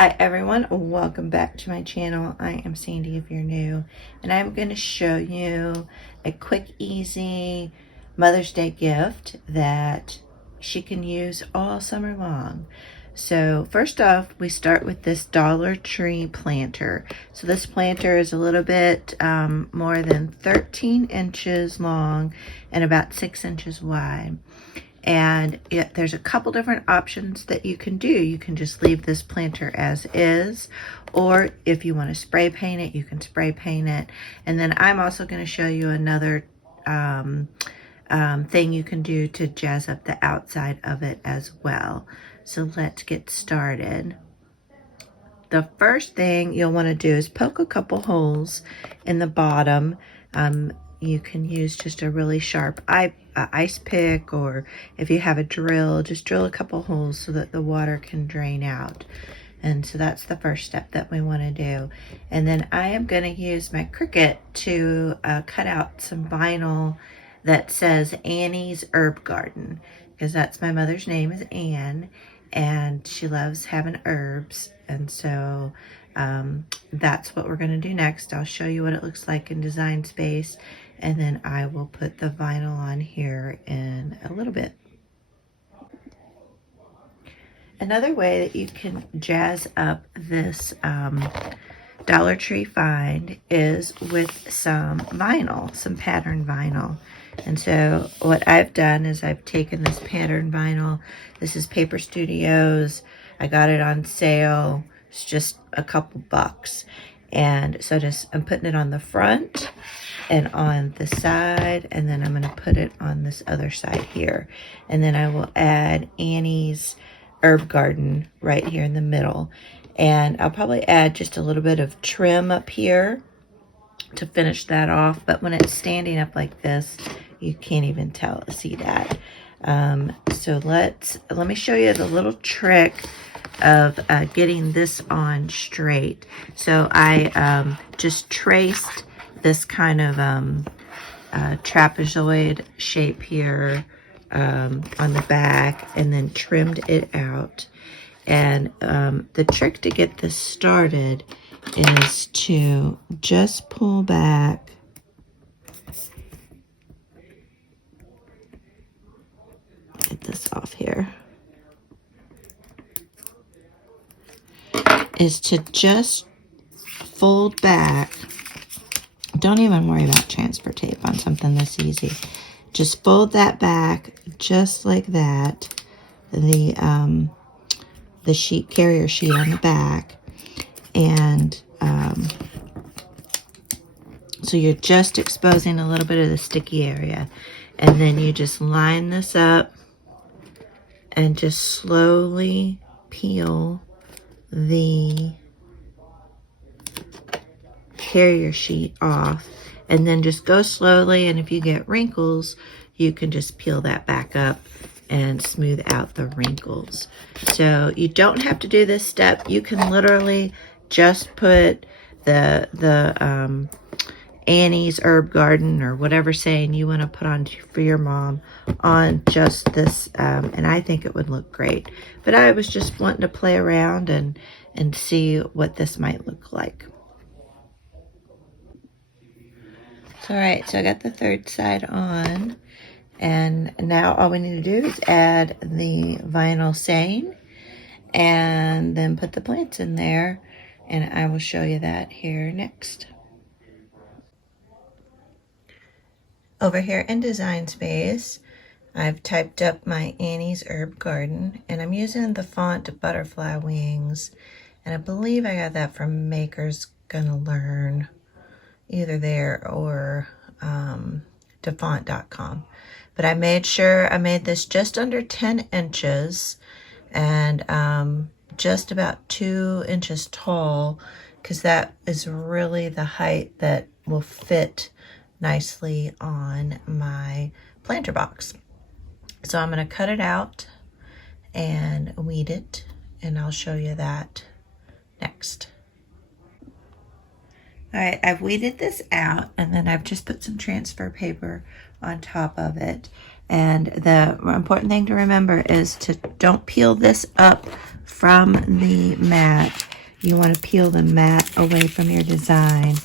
Hi everyone, welcome back to my channel. I am Sandy if you're new, and I'm going to show you a quick, easy Mother's Day gift that she can use all summer long. So first off, we start with this Dollar Tree planter. So this planter is a little bit more than 13 inches long and about 6 inches wide. And there's a couple different options that you can do. You can just leave this planter as is, or if you want to spray paint it, you can spray paint it. And then I'm also going to show you another thing you can do to jazz up the outside of it as well. So let's get started. The first thing you'll want to do is poke a couple holes in the bottom. You can use just a really sharp ice pick, or if you have a drill, just drill a couple holes so that the water can drain out. And so that's the first step that we want to do. And then I am going to use my Cricut to cut out some vinyl that says Annie's Herb Garden, because that's my mother's name is Anne, and she loves having herbs. And so that's what we're going to do next. I'll show you what it looks like in Design Space, and then I will put the vinyl on here in a little bit. Another way that you can jazz up this Dollar Tree find is with some vinyl, some pattern vinyl. And so what I've done is I've taken this pattern vinyl. This is Paper Studios. I got it on sale. It's just a couple bucks. And so I'm putting it on the front and on the side, and then I'm going to put it on this other side here. And then I will add Annie's Herb Garden right here in the middle. And I'll probably add just a little bit of trim up here to finish that off. But when it's standing up like this, you can't even see that. So let me show you the little trick of getting this on straight. So I just traced this kind of trapezoid shape here on the back, and then trimmed it out. And the trick to get this started is to just pull back get this off here, is to just fold back. Don't even worry about transfer tape on something this easy. Just fold that back just like that. The carrier sheet on the back, and so you're just exposing a little bit of the sticky area, and then you just line this up and just slowly peel the carrier sheet off, and then just go slowly. And if you get wrinkles, you can just peel that back up and smooth out the wrinkles. So you don't have to do this step. You can literally just put the Annie's Herb Garden, or whatever saying you want to put on for your mom, on just this, and I think it would look great. But I was just wanting to play around and see what this might look like. So, all right, so I got the third side on, and now all we need to do is add the vinyl saying, and then put the plants in there, and I will show you that here next. Over here in Design Space, I've typed up my Annie's Herb Garden, and I'm using the font Butterfly Wings, and I believe I got that from Maker's Gonna Learn, either there or defont.com. But I made sure I made this just under 10 inches and just about 2 inches tall, because that is really the height that will fit nicely on my planter box. So I'm going to cut it out and weed it, and I'll show you that next. All right, I've weeded this out, and then I've just put some transfer paper on top of it. And the important thing to remember is to don't peel this up from the mat you want to peel the mat away from your design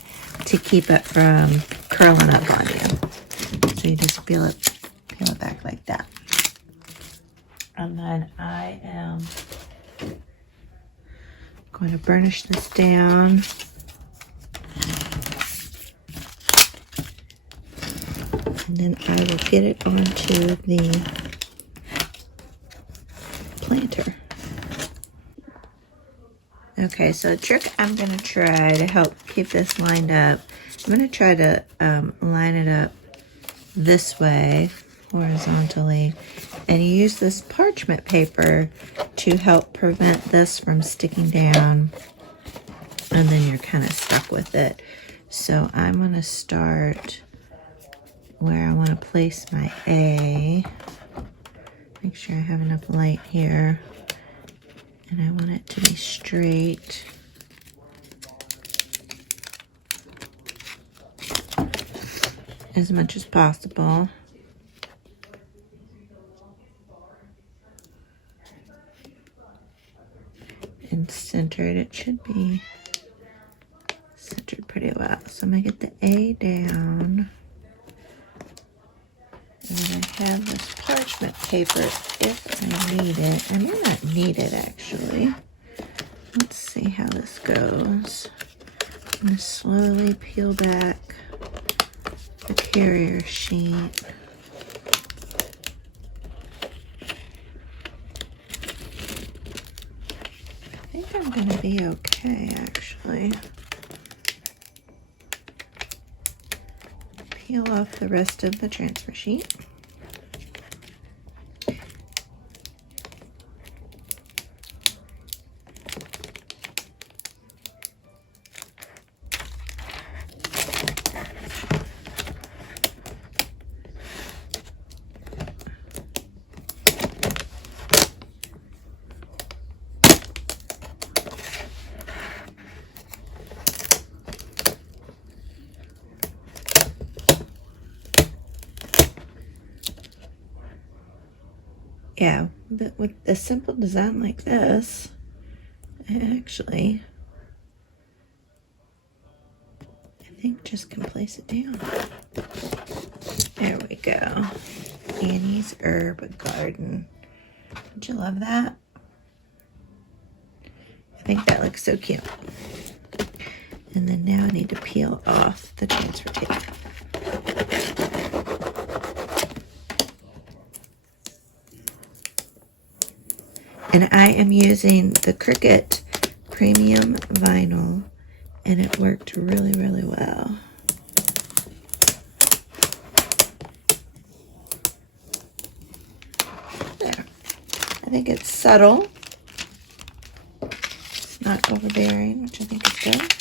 to keep it from curling up on you. So you just peel it back like that. And then I am going to burnish this down. And then I will get it onto the planter. Okay, so the trick I'm going to try to help keep this lined up, I'm going to try to line it up this way, horizontally, and use this parchment paper to help prevent this from sticking down, and then you're kind of stuck with it. So I'm going to start where I want to place my A. Make sure I have enough light here. And I want it to be straight. As much as possible. And centered. It should be centered pretty well. So I'm going to get the A down. And I have this parchment paper if I need it. I may not need it actually. Let's see how this goes. I'm going to slowly peel back the carrier sheet. I think I'm going to be okay actually. Peel off the rest of the transfer sheet. Yeah, but with a simple design like this, I actually, I think just can place it down. There we go. Annie's Herb Garden. Don't you love that? I think that looks so cute. And then now I need to peel off the transfer tape. And I am using the Cricut premium vinyl, and it worked really, really well. There. I think it's subtle. It's not overbearing, which I think is good.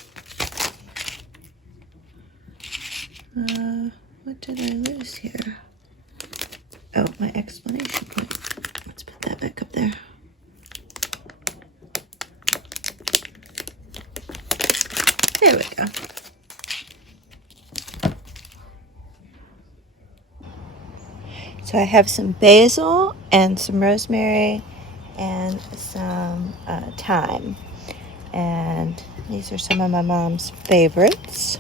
What did I lose here? Oh, my explanation point. Let's put that back up there. There we go. So I have some basil and some rosemary and some thyme. And these are some of my mom's favorites.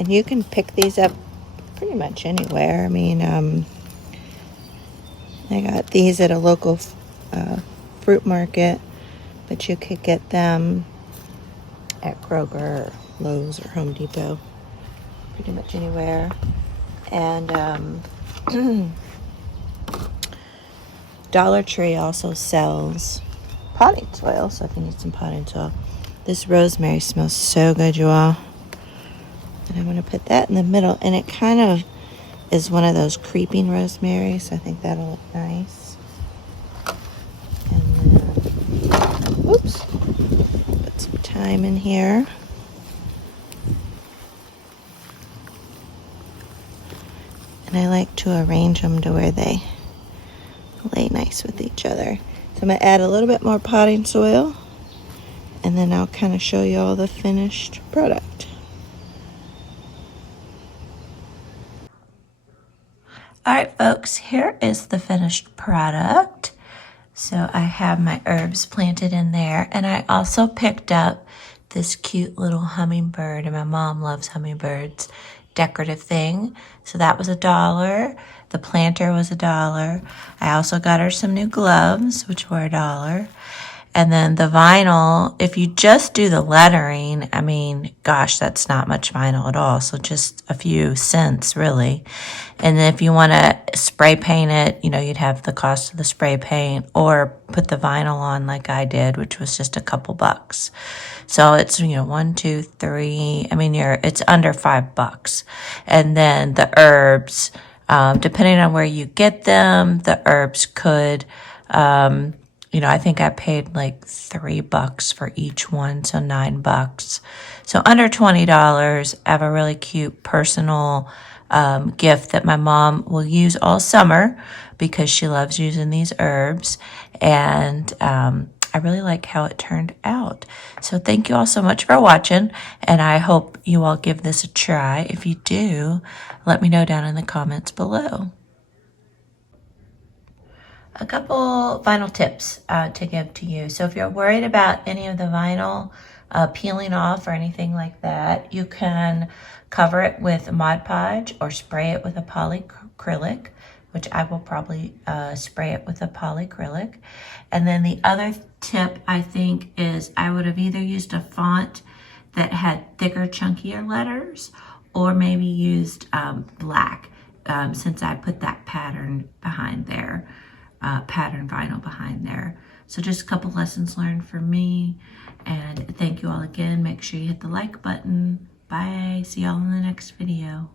And you can pick these up pretty much anywhere. I mean, I got these at a local fruit market, but you could get them at Kroger, Lowe's, or Home Depot, pretty much anywhere. And Dollar Tree also sells potting soil, so if you need some potting soil. This rosemary smells so good, you all. And I'm going to put that in the middle, and it kind of is one of those creeping rosemary, so I think that'll look nice. And then, oops, put some thyme in here. And I like to arrange them to where they lay nice with each other. So I'm going to add a little bit more potting soil, and then I'll kind of show you all the finished product. All right, folks, here is the finished product. So I have my herbs planted in there, and I also picked up this cute little hummingbird, and my mom loves hummingbirds, decorative thing. So that was $1. The planter was $1. I also got her some new gloves, which were $1. And then the vinyl, if you just do the lettering, I mean, gosh, that's not much vinyl at all. So just a few cents, really. And then if you want to spray paint it, you know, you'd have the cost of the spray paint, or put the vinyl on like I did, which was just a couple bucks. So it's, you know, 1, 2, 3. I mean, it's under $5. And then the herbs, depending on where you get them, the herbs could, you know, I think I paid like $3 for each one, so $9. So under $20. I have a really cute personal gift that my mom will use all summer because she loves using these herbs. And I really like how it turned out. So thank you all so much for watching, and I hope you all give this a try. If you do, let me know down in the comments below. A couple vinyl tips to give to you. So if you're worried about any of the vinyl peeling off or anything like that, you can cover it with Mod Podge or spray it with a polyacrylic, which I will probably spray it with a polyacrylic. And then the other tip, I think, is I would have either used a font that had thicker, chunkier letters, or maybe used black, since I put that pattern behind there. Pattern vinyl behind there. So just a couple lessons learned for me, and thank you all again. Make sure you hit the like button. Bye. See y'all in the next video.